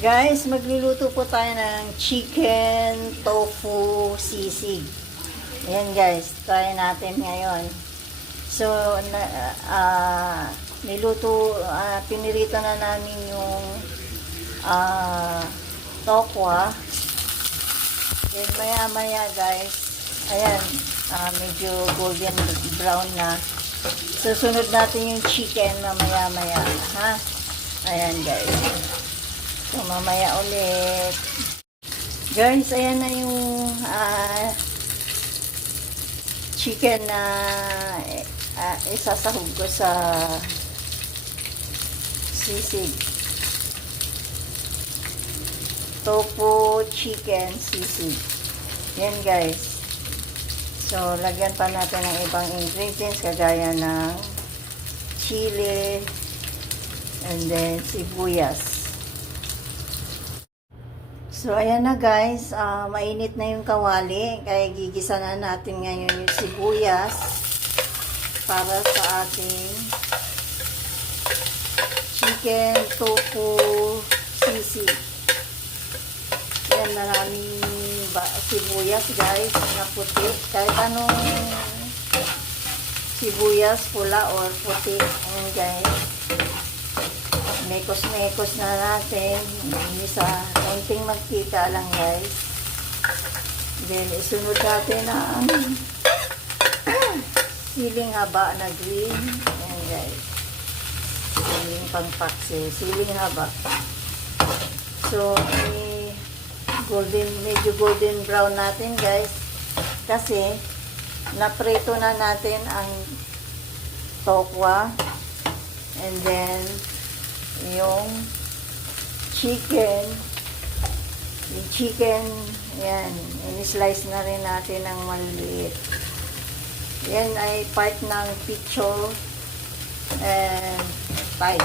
Guys, magluluto po tayo ng chicken tofu sisig. Ayan guys, try natin ngayon. So, pinirito na namin yung tokwa. Then maya guys, ayan, medyo golden brown na. Susunod natin yung chicken mamaya, ha? Ayan guys. So, mamaya ulit. Guys, ayan na yung chicken na isasahog ko sa sisig. Tofu chicken sisig. Yan guys. So, lagyan pa natin ng ibang ingredients kagaya ng chili and then sibuyas. So, ayan na guys, mainit na yung kawali, kaya gigisa na natin ngayon yung sibuyas para sa ating chicken tofu sisig. Ayan, maraming sibuyas guys, na puti. Kahit anong sibuyas, pula or puti. Ayan guys. Mekos-mekos na natin. Hindi sa konting magkita lang guys. Then, isunod natin ang siling haba na green. Ayan guys. Siling pangpaksi. Siling haba. So, medyo golden brown natin guys. Kasi, naprito na natin ang tokwa. And then, yung chicken, yan, in-slice na rin natin ng maliit. Yan ay part ng picho and Thai.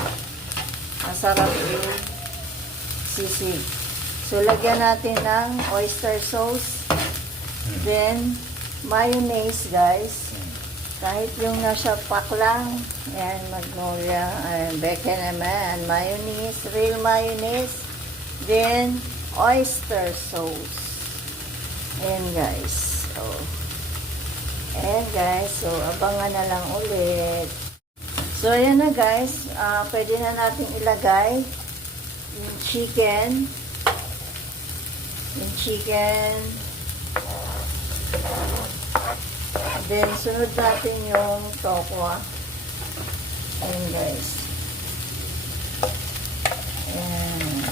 Masarap yung sisig. So, lagyan natin ng oyster sauce, then mayonnaise guys. Kahit yung nasa pack lang, yan, magnolia, bacon naman, mayonnaise, real mayonnaise, then oyster sauce. Ayan guys. So, abangan na lang ulit. So, ayan na guys, pwede na natin ilagay yung chicken. Then, sunod natin yung tokwa. Ayan, guys. Ayan.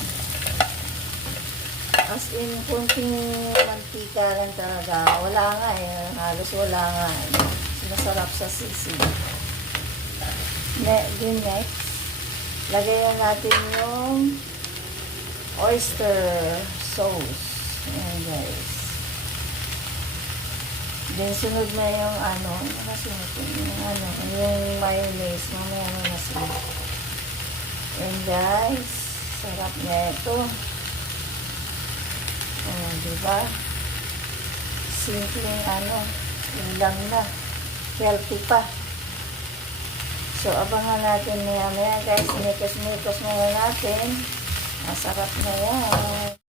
As in, kunting mantika lang talaga. Wala nga eh. Halos wala nga. Masarap sa sisig. Then next, lagayan natin yung oyster sauce. Ayan, guys. Then, sunod na yung yung mayonnaise. Mamaya na nasunod. And guys, sarap na ito. Diba? Simpleng ulam na. Healthy pa. So, abangan natin maya guys. Mikos muna natin. Masarap na yan.